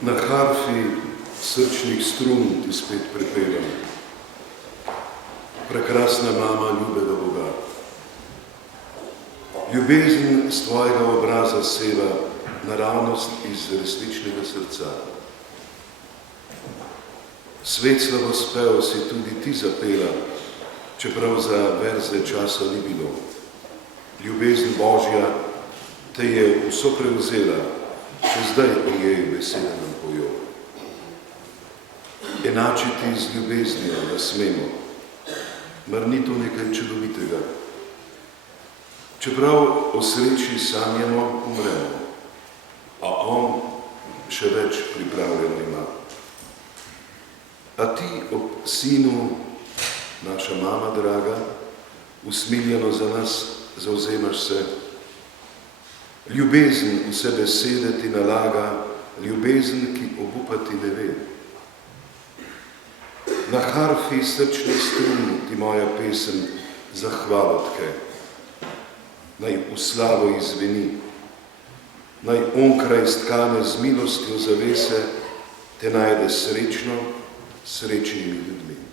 Na harfi srčnih strun ti spet prepevam. Prekrasna mama ljubega Boga. Ljubezen z tvojega obraza seva naravnost iz resničnega srca. Svet slavospev si tudi ti zapela, čeprav za verze časa ni bilo. Ljubezen Božja te je vso prevzela, še zdaj o jej besede nam pojo. Enačiti z ljubeznijo, da smemo, mar ni to nekaj čudovitega. Čeprav o sreči sanjamo, umremo, a on še več pripravljeno ima. A ti ob sinu, naša mama draga, usmiljeno za nas zavzemaš se. Ljubezen vse besede ti nalaga, ljubezen, ki obupati ne ve. Na harfi srčni strun ti moja pesem zahvalotke, naj v slavo izveni, naj onkraj stkane z milostjo zavese te najde srečno, srečnimi ljudmi.